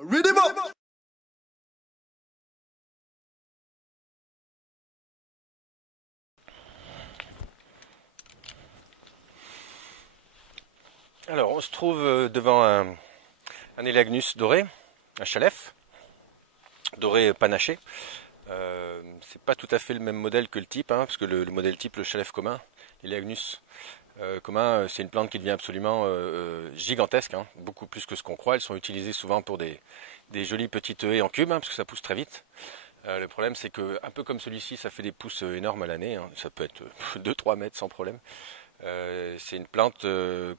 Rhythm up. Alors, on se trouve devant un Elaeagnus doré, un chalef, doré panaché. C'est pas tout à fait le même modèle que le type, hein, parce que le modèle type, le chalef commun, l'Elaeagnus commun, c'est une plante qui devient absolument gigantesque, hein, beaucoup plus que ce qu'on croit. Elles sont utilisées souvent pour des jolies petites haies en cube, hein, parce que ça pousse très vite. Le problème, c'est que, un peu comme celui-ci, ça fait des pousses énormes à l'année, hein, ça peut être 2-3 mètres sans problème. C'est une plante que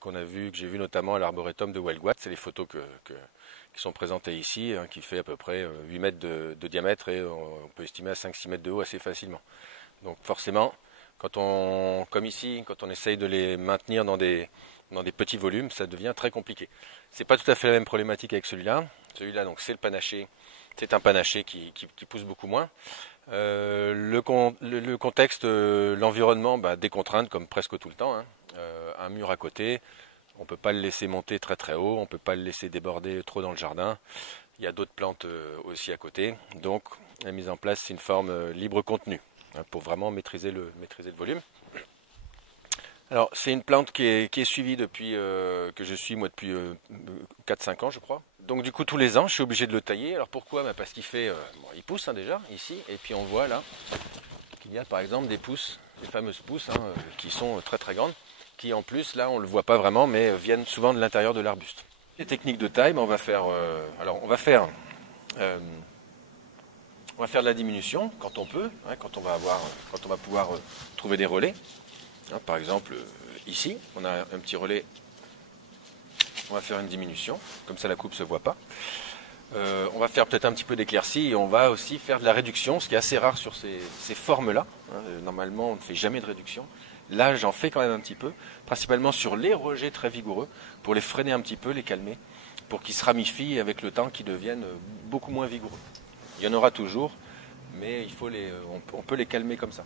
j'ai vu notamment à l'arboretum de Welguat. C'est les photos qui sont présentées ici, hein, qui fait à peu près 8 mètres de diamètre et on peut estimer à 5-6 mètres de haut assez facilement. Donc forcément, comme ici, quand on essaye de les maintenir dans des petits volumes, ça devient très compliqué. C'est pas tout à fait la même problématique avec celui-là. Celui-là, donc c'est le panaché. C'est un panaché qui pousse beaucoup moins. Le contexte, l'environnement, des contraintes comme presque tout le temps, hein. Un mur à côté, on ne peut pas le laisser monter très très haut, on ne peut pas le laisser déborder trop dans le jardin. Il y a d'autres plantes aussi à côté, donc la mise en place c'est une forme libre contenue, hein, pour vraiment maîtriser le volume. Alors c'est une plante qui est suivie depuis que je suis moi depuis 4-5 ans je crois. Donc du coup tous les ans je suis obligé de le tailler. Alors pourquoi? Parce qu'il fait, il pousse, hein, déjà ici, et puis on voit là qu'il y a par exemple des pousses, des fameuses pousses, hein, qui sont très très grandes, qui en plus là on ne le voit pas vraiment mais viennent souvent de l'intérieur de l'arbuste. Les techniques de taille, on va faire on va faire de la diminution quand on peut, hein, quand on va pouvoir trouver des relais. Hein, par exemple, ici, on a un petit relais, on va faire une diminution, comme ça la coupe ne se voit pas. On va faire peut-être un petit peu d'éclaircie et on va aussi faire de la réduction, ce qui est assez rare sur ces formes-là. Hein, normalement, on ne fait jamais de réduction. Là, j'en fais quand même un petit peu, principalement sur les rejets très vigoureux, pour les freiner un petit peu, les calmer, pour qu'ils se ramifient avec le temps, qu'ils deviennent beaucoup moins vigoureux. Il y en aura toujours, mais on peut les calmer comme ça.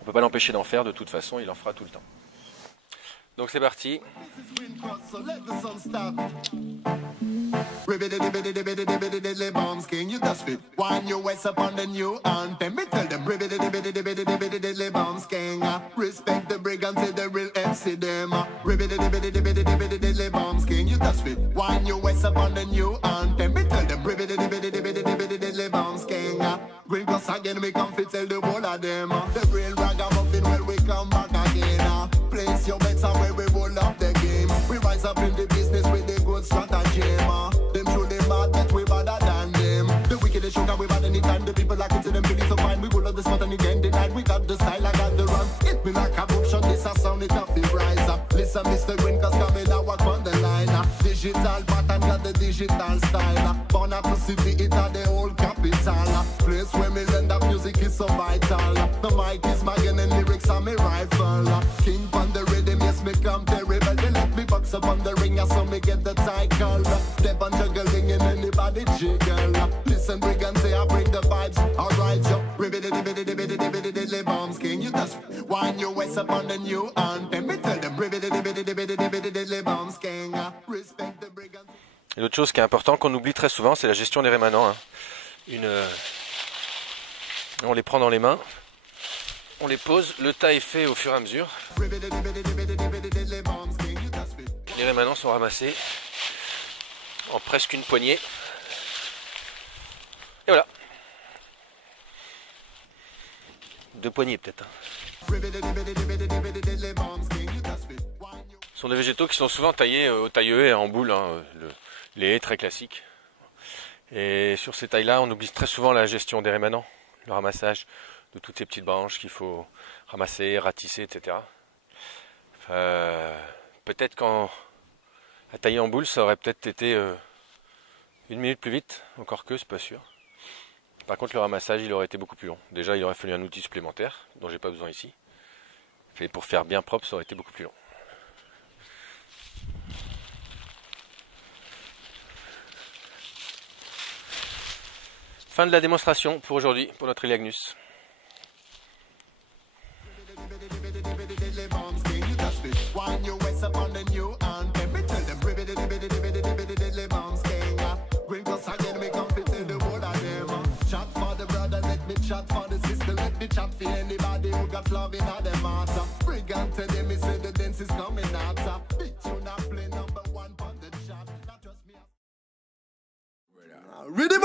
On ne peut pas l'empêcher d'en faire, de toute façon, il en fera tout le temps. Donc c'est parti. Green Cross again, we come fit tell the whole of them. The real ragamuffin, well, we come back again. Place your bets on where we roll up the game. We rise up in the business with the good strategy. Them truly mad, but we better than them. The wicked is sugar, we bad anytime. The people like it to them, feeling so fine. We pull up the spot and again denied. We got the style, I got the run. Hit me like a book shot, this a sound, it off, it rise up. Listen, Mr. Green, cause coming out, walk on the line. Digital pattern, got the digital style. Born out to city, it are the old capital. Place where me learn that music is so vital. The mic is my gun and lyrics are my rifle. King on the rhythm, yes, me come terrible. They let me box up on the ring, so me get the title. Step on juggling and anybody jiggle. Listen, brigand, say I bring the vibes. Alright, yo. Ribbidi-dibbidi-dibbidi-dibbidi-dibbidi bombs king. You just wind your waist up on the new anthem. Me tell them ribbidi-dibbidi-dibbidi-dibbidi bombs king. Respect the brigand. Et l'autre chose qui est important, qu'on oublie très souvent, c'est la gestion des rémanents. Hein. On les prend dans les mains, on les pose, le tas est fait au fur et à mesure. Les rémanents sont ramassés en presque une poignée. Et voilà. 2 poignées peut-être. Ce sont des végétaux qui sont souvent taillés au taille-haie en boule, hein, les haies très classiques. Et sur ces tailles-là, on oublie très souvent la gestion des rémanents, le ramassage de toutes ces petites branches qu'il faut ramasser, ratisser, etc. Peut-être qu'à tailler en boule, ça aurait peut-être été 1 minute plus vite, encore que, c'est pas sûr. Par contre, le ramassage, il aurait été beaucoup plus long. Déjà, il aurait fallu un outil supplémentaire, dont j'ai pas besoin ici. Et pour faire bien propre, ça aurait été beaucoup plus long. Fin de la démonstration pour aujourd'hui, pour notre Elaeagnus. Wine your waist up on the new anthem. Me tell them ribbidi-dibbidi-dibbidi-dibbidi-dibbidi bombs king. chat for the sister, let the chat for anybody who got love in all them heart. Brigand tell them, me say the dance is coming out. Big tune and play number one on the chart. Not just me. Ready?